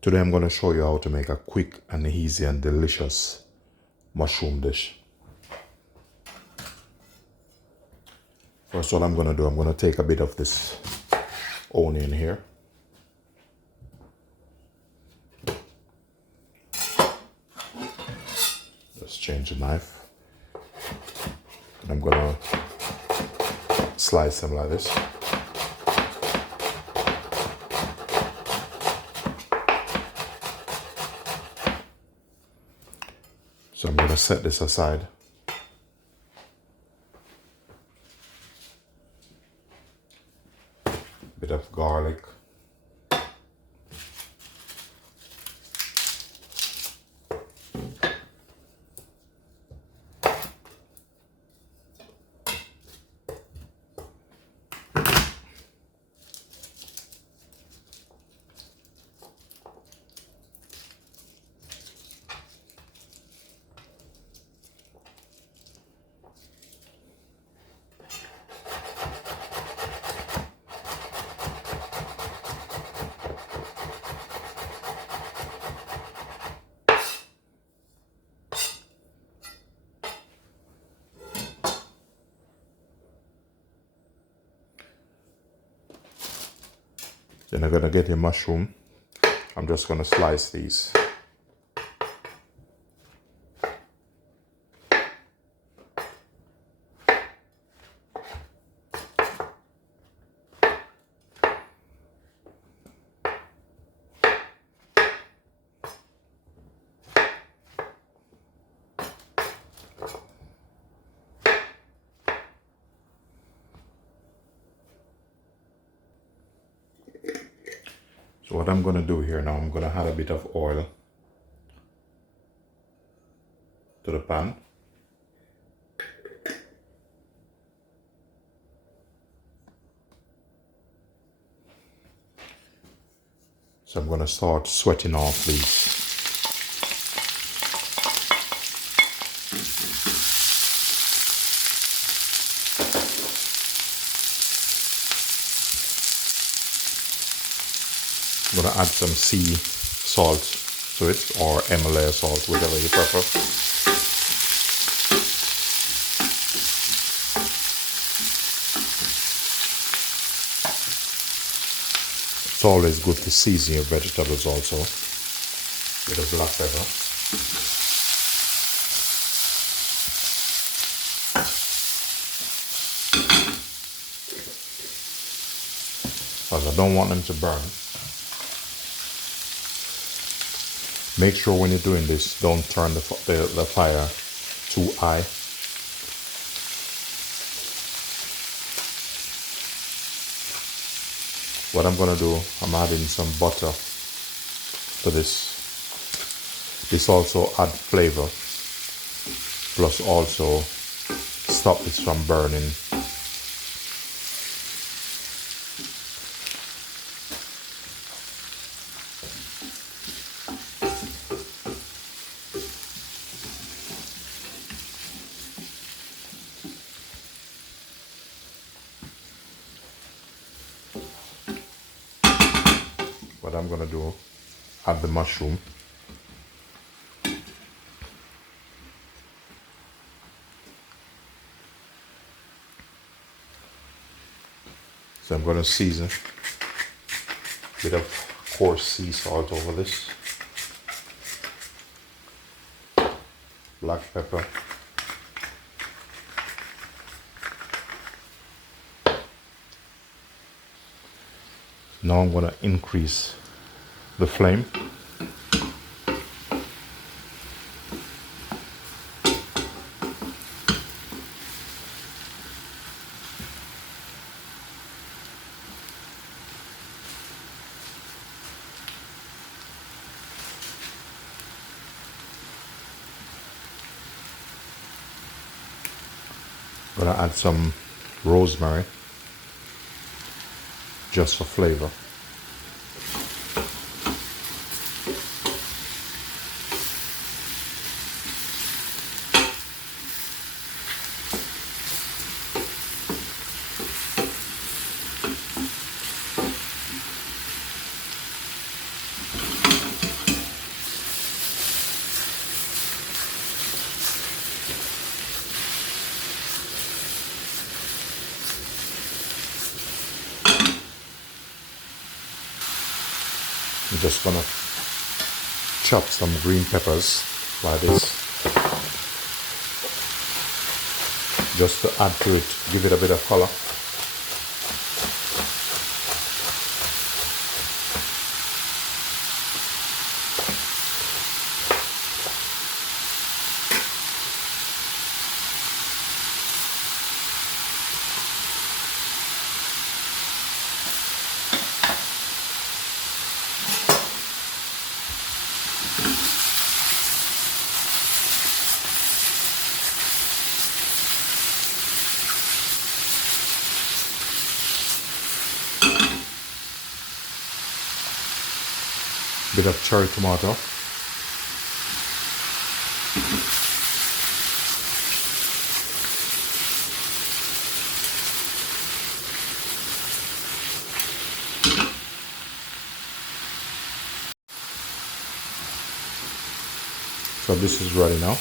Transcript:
Today I'm going to show you how to make a quick and easy and delicious mushroom dish. First, what I'm going to do, I'm going to take a bit of this onion here. Just change the knife. And I'm going to slice them like this. So I'm going to set this aside. Bit of garlic. Then I'm going to get your mushroom. I'm just going to slice these. So what I'm going to do here now, I'm going to add a bit of oil to the pan. So I'm going to start sweating off these. I'm going to add some sea salt to it, or Himalaya salt, whichever you prefer. It's always good to season your vegetables also with a black pepper. Because I don't want them to burn. Make sure when you're doing this, don't turn the fire too high. What I'm going to do, I'm adding some butter to this. This also adds flavor, plus also stop it from burning. What I'm going to do, add the mushroom. So I'm going to season a bit of coarse sea salt over this. Black pepper. Now I'm going to increase the flame. I'm going to add some rosemary just for flavor. I'm just gonna chop some green peppers like this, just to add to it, give it a bit of color. Bit of cherry tomato. So this is ready now.